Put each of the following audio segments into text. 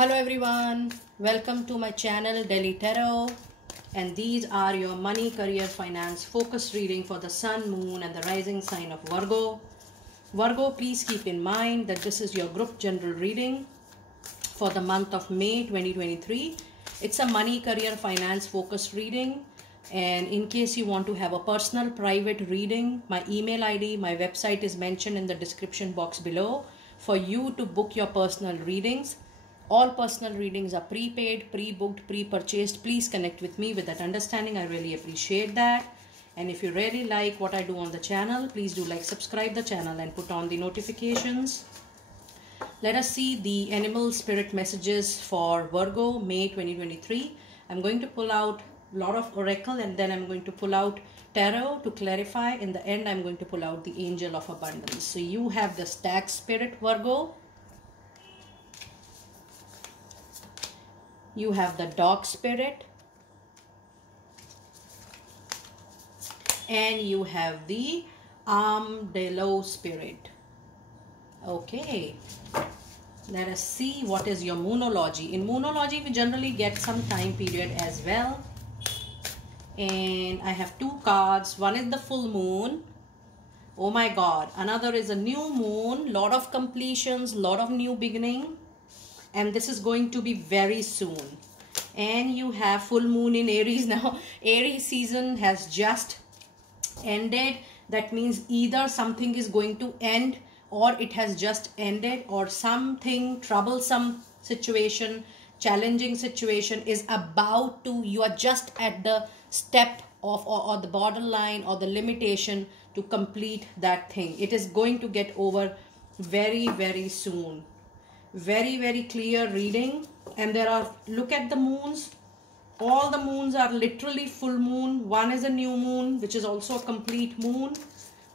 Hello everyone, welcome to my channel Delhi Tarot, and these are your money, career, finance focus reading for the sun, moon and the rising sign of Virgo. Virgo, please keep in mind that this is your group general reading for the month of May 2023. It's a money, career, finance focus reading, and in case you want to have a personal private reading, my email ID, my website is mentioned in the description box below for you to book your personal readings. All personal readings are prepaid, pre-booked, pre-purchased. Please connect with me with that understanding. I really appreciate that. And if you really like what I do on the channel, please do like, subscribe the channel and put on the notifications. Let us see the animal spirit messages for Virgo, May 2023. I'm going to pull out a lot of oracle and then I'm going to pull out tarot to clarify. In the end, I'm going to pull out the angel of abundance. So you have the stag spirit, Virgo. You have the dog spirit, and you have the armadillo spirit. Okay, let us see what is your moonology. In moonology, we generally get some time period as well. And I have two cards. One is the full moon. Oh my God. Another is a new moon. Lot of completions, lot of new beginning. And this is going to be very soon. And you have full moon in Aries now. Aries season has just ended. That means either something is going to end or it has just ended, or something troublesome situation, challenging situation is about to, you are just at the step of or the borderline or the limitation to complete that thing. It is going to get over very, very soon. Very, very clear reading. And there are, look at the moons. All the moons are literally full moon. One is a new moon, which is also a complete moon.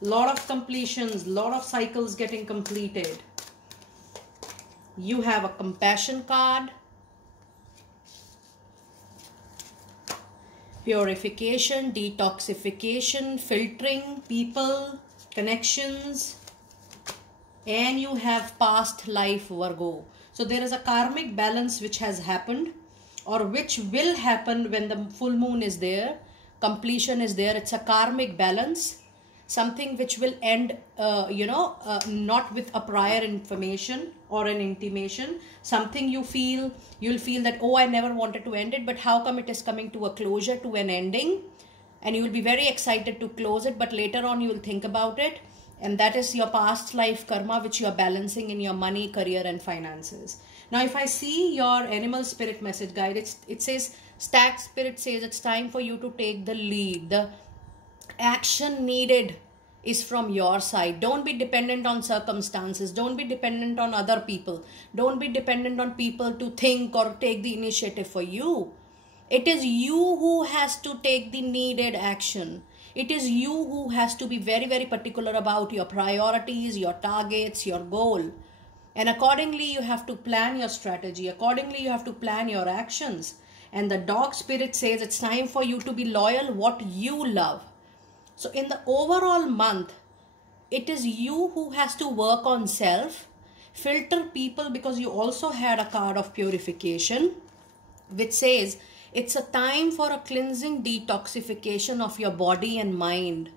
Lot of completions, lot of cycles getting completed. You have a compassion card. Purification, detoxification, filtering people, connections. And you have past life, Virgo. So there is a karmic balance which has happened or which will happen when the full moon is there. Completion is there. It's a karmic balance. Something which will end, not with a prior information or an intimation. Something you'll feel that, oh, I never wanted to end it, but how come it is coming to a closure, to an ending? And you will be very excited to close it, but later on you will think about it. And that is your past life karma, which you are balancing in your money, career and finances. Now, if I see your animal spirit message guide, it says, stag spirit says it's time for you to take the lead. The action needed is from your side. Don't be dependent on circumstances. Don't be dependent on other people. Don't be dependent on people to think or take the initiative for you. It is you who has to take the needed action. It is you who has to be very, very particular about your priorities, your targets, your goal. And accordingly, you have to plan your strategy. Accordingly, you have to plan your actions. And the dog spirit says it's time for you to be loyal what you love. So in the overall month, it is you who has to work on self, filter people, because you also had a card of purification, which says, it's a time for a cleansing, detoxification of your body and mind,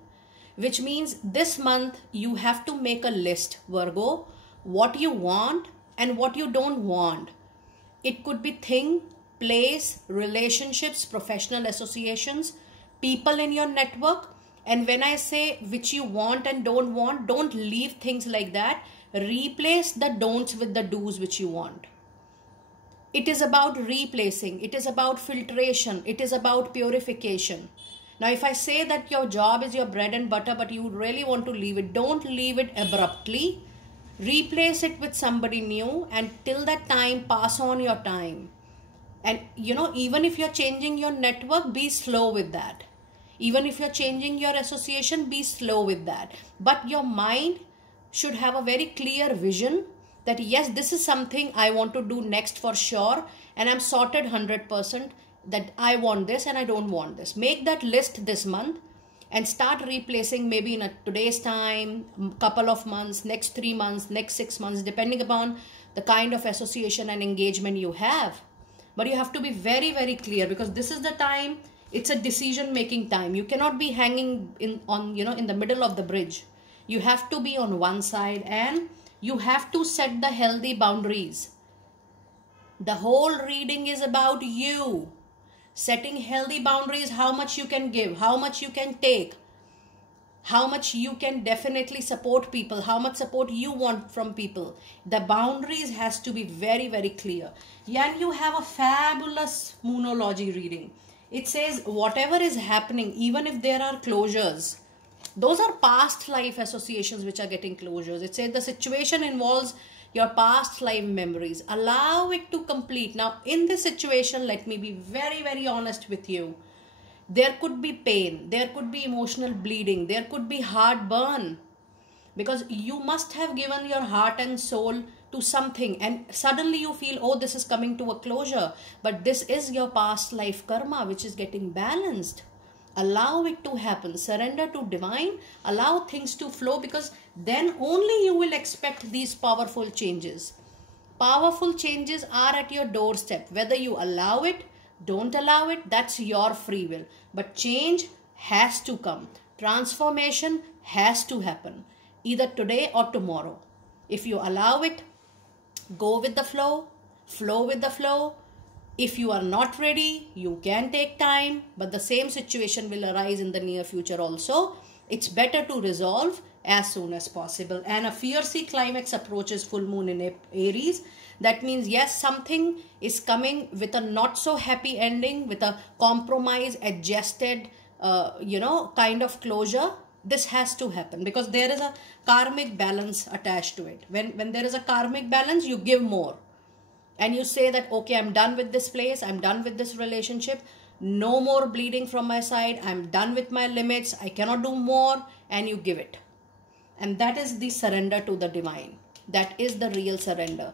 which means this month you have to make a list, Virgo, what you want and what you don't want. It could be thing, place, relationships, professional associations, people in your network. And when I say which you want and don't want, don't leave things like that. Replace the don'ts with the do's which you want. It is about replacing. It is about filtration. It is about purification. Now, if I say that your job is your bread and butter, but you really want to leave it, don't leave it abruptly. Replace it with somebody new, and till that time, pass on your time. And, even if you're changing your network, be slow with that. Even if you're changing your association, be slow with that. But your mind should have a very clear vision that yes, this is something I want to do next for sure, and I'm sorted 100% that I want this and I don't want this. Make that list this month. and start replacing maybe in a today's time, couple of months, next 3 months, next 6 months, depending upon the kind of association and engagement you have. But you have to be very, very clear, because this is the time, it's a decision making time. You cannot be hanging in the middle of the bridge. You have to be on one side, and you have to set the healthy boundaries. The whole reading is about you setting healthy boundaries, how much you can give, how much you can take, how much you can definitely support people, how much support you want from people. The boundaries has to be very, very clear. And you have a fabulous moonology reading. It says whatever is happening, even if there are closures, those are past life associations which are getting closures. It says the situation involves your past life memories. Allow it to complete. Now, in this situation, let me be very, very honest with you. There could be pain. There could be emotional bleeding. There could be heartburn. Because you must have given your heart and soul to something. And suddenly you feel, oh, this is coming to a closure. But this is your past life karma, which is getting balanced. Allow it to happen. Surrender to divine. Allow things to flow, because then only you will expect these powerful changes. Powerful changes are at your doorstep. Whether you allow it, don't allow it, that's your free will. But change has to come. Transformation has to happen. Either today or tomorrow. If you allow it, go with the flow. Flow with the flow. If you are not ready, you can take time, but the same situation will arise in the near future also. It's better to resolve as soon as possible. And a fiercely climax approaches full moon in Aries. That means, yes, something is coming with a not so happy ending, with a compromise, adjusted, kind of closure. This has to happen, because there is a karmic balance attached to it. When there is a karmic balance, you give more. And you say that, okay, I'm done with this place. I'm done with this relationship. No more bleeding from my side. I'm done with my limits. I cannot do more. And you give it. And that is the surrender to the divine. That is the real surrender.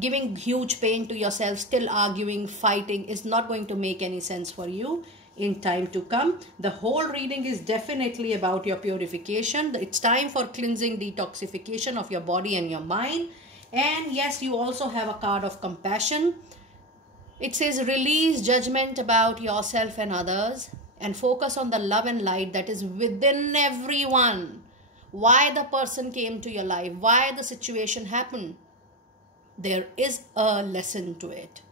Giving huge pain to yourself, still arguing, fighting is not going to make any sense for you in time to come. The whole reading is definitely about your purification. It's time for cleansing, detoxification of your body and your mind. And yes, you also have a card of compassion. It says release judgment about yourself and others and focus on the love and light that is within everyone. Why the person came to your life, why the situation happened. There is a lesson to it.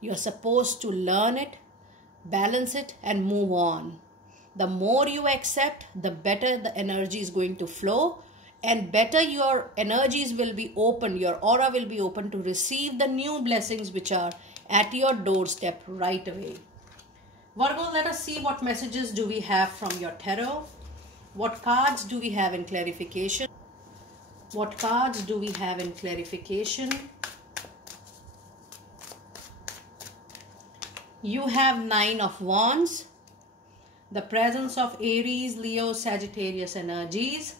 You're supposed to learn it, balance it, and move on. The more you accept, the better the energy is going to flow. And better your energies will be open, your aura will be open to receive the new blessings which are at your doorstep right away. Virgo, let us see what messages do we have from your tarot. What cards do we have in clarification? What cards do we have in clarification? You have 9 of Wands, the presence of Aries, Leo, Sagittarius energies.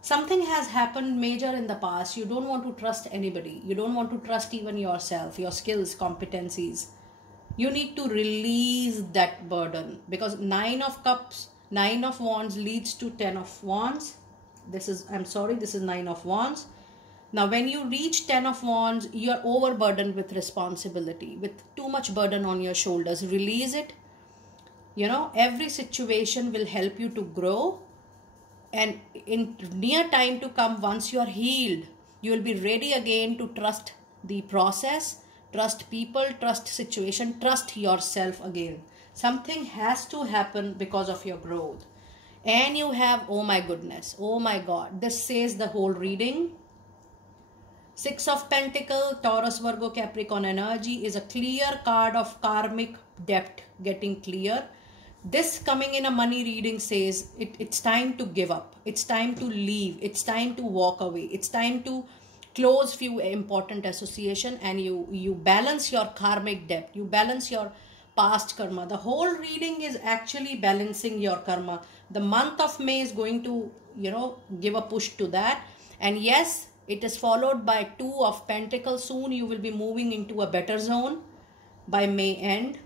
Something has happened major in the past. You don't want to trust anybody. You don't want to trust even yourself, your skills, competencies. You need to release that burden, because 9 of Cups, 9 of Wands leads to 10 of Wands. This is 9 of Wands. Now, when you reach 10 of Wands, you are overburdened with responsibility, with too much burden on your shoulders. Release it. Every situation will help you to grow. And in near time to come, once you are healed, you will be ready again to trust the process, trust people, trust situation, trust yourself again. Something has to happen because of your growth. And you have, oh my goodness, oh my God, this says the whole reading. 6 of Pentacles, Taurus, Virgo, Capricorn energy is a clear card of karmic debt getting clear. This coming in a money reading says it's time to give up. It's time to leave. It's time to walk away. It's time to close few important association, and you balance your karmic debt. You balance your past karma. The whole reading is actually balancing your karma. The month of May is going to, give a push to that. And yes, it is followed by 2 of Pentacles. Soon you will be moving into a better zone by May end.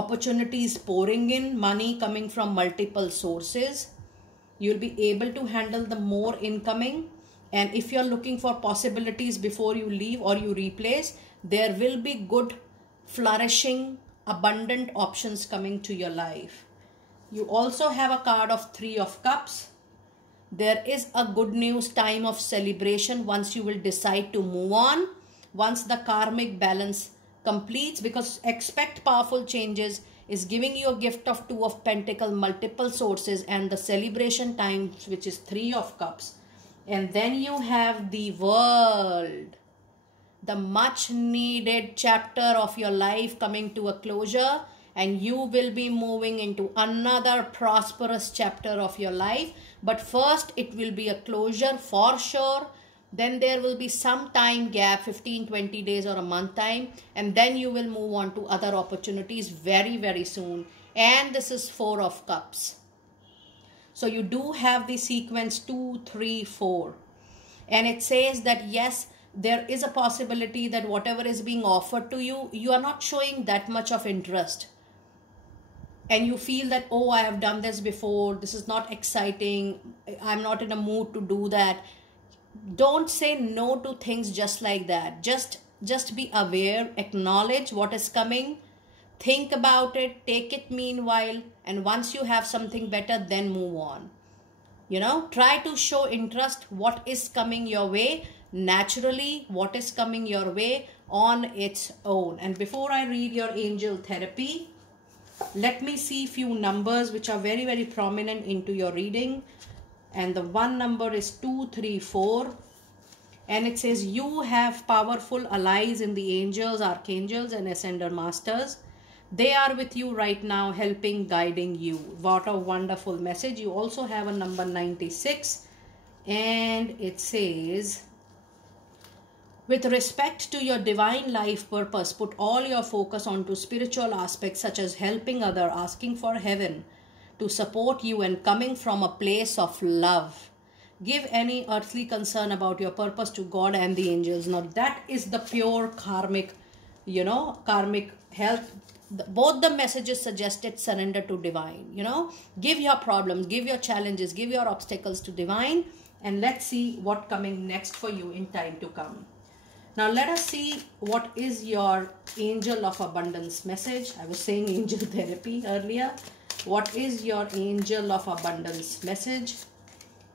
opportunities pouring in, money coming from multiple sources. You'll be able to handle the more incoming. And if you're looking for possibilities before you leave or you replace, there will be good, flourishing, abundant options coming to your life. You also have a card of 3 of Cups. There is a good news time of celebration once you will decide to move on. Once the karmic balance completes, because expect powerful changes is giving you a gift of 2 of Pentacles, multiple sources, and the celebration time, which is 3 of Cups. And then you have the World, the much needed chapter of your life coming to a closure, and you will be moving into another prosperous chapter of your life. But first it will be a closure for sure. Then there will be some time gap, 15-20 days or a month time, and then you will move on to other opportunities very, very soon. And this is 4 of Cups. So you do have the sequence 2, 3, 4. And it says that yes, there is a possibility that whatever is being offered to you, you are not showing that much of interest. And you feel that, oh, I have done this before. This is not exciting. I'm not in a mood to do that. Don't say no to things just like that. Just be aware, acknowledge what is coming. Think about it, take it meanwhile, and once you have something better, then move on. You know, try to show interest what is coming your way, naturally, what is coming your way on its own. And before I read your angel therapy, let me see few numbers which are very, very prominent into your reading. And the one number is 2, 3, 4. And it says you have powerful allies in the angels, archangels, and ascended masters. They are with you right now, helping, guiding you. What a wonderful message. You also have a number 96. And it says, with respect to your divine life purpose, put all your focus onto spiritual aspects such as helping others, asking for heaven to support you, and coming from a place of love. Give any earthly concern about your purpose to God and the angels. Now that is the pure karmic, karmic health. Both the messages suggested surrender to divine, give your problems, give your challenges, give your obstacles to divine, and let's see what coming next for you in time to come. Now let us see what is your angel of abundance message. I was saying angel therapy earlier. What is your angel of abundance message?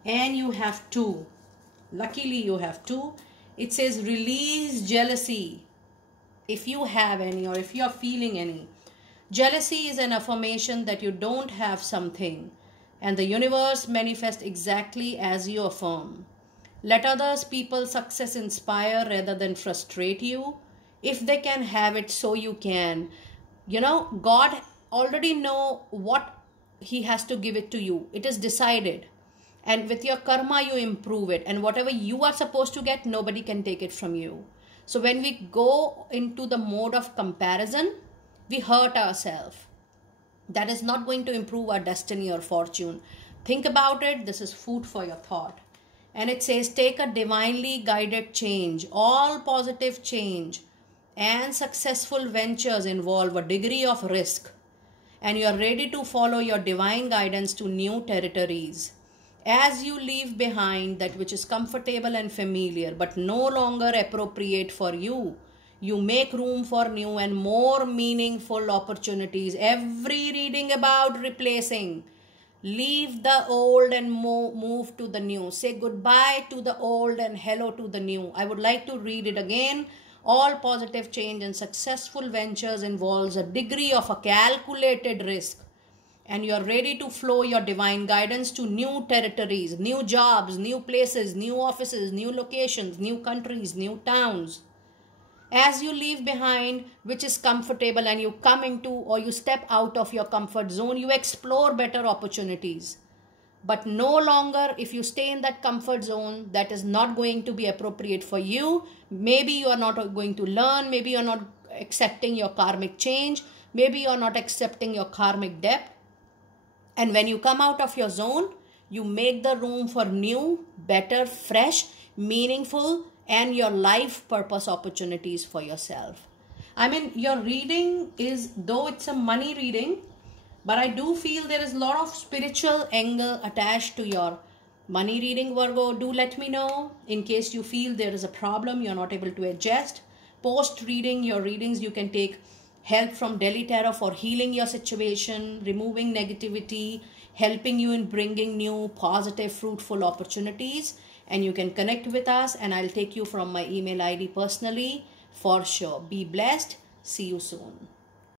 And you have 2. Luckily you have 2. It says release jealousy. If you have any, or if you are feeling any. Jealousy is an affirmation that you don't have something, and the universe manifests exactly as you affirm. Let others people's success inspire rather than frustrate you. If they can have it, so you can. God already know what he has to give it to you. It is decided. And with your karma, you improve it. And whatever you are supposed to get, nobody can take it from you. So when we go into the mode of comparison, we hurt ourselves. That is not going to improve our destiny or fortune. Think about it. This is food for your thought. And it says, take a divinely guided change. All positive change and successful ventures involve a degree of risk. And you are ready to follow your divine guidance to new territories. As you leave behind that which is comfortable and familiar, but no longer appropriate for you, you make room for new and more meaningful opportunities. Every reading about replacing. Leave the old and move to the new. Say goodbye to the old and hello to the new. I would like to read it again. All positive change and successful ventures involves a degree of a calculated risk. And you are ready to flow your divine guidance to new territories, new jobs, new places, new offices, new locations, new countries, new towns. As you leave behind which is comfortable and you come into, or you step out of your comfort zone, you explore better opportunities. But no longer, if you stay in that comfort zone, that is not going to be appropriate for you. Maybe you are not going to learn. Maybe you are not accepting your karmic change. Maybe you are not accepting your karmic debt. And when you come out of your zone, you make the room for new, better, fresh, meaningful, and your life purpose opportunities for yourself. I mean, your reading is, though it's a money reading, but I do feel there is a lot of spiritual angle attached to your money reading, Virgo. Do let me know in case you feel there is a problem, you're not able to adjust. Post reading your readings, you can take help from Delhi Tarot for healing your situation, removing negativity, helping you in bringing new positive fruitful opportunities. And you can connect with us, and I'll take you from my email ID personally for sure. Be blessed. See you soon.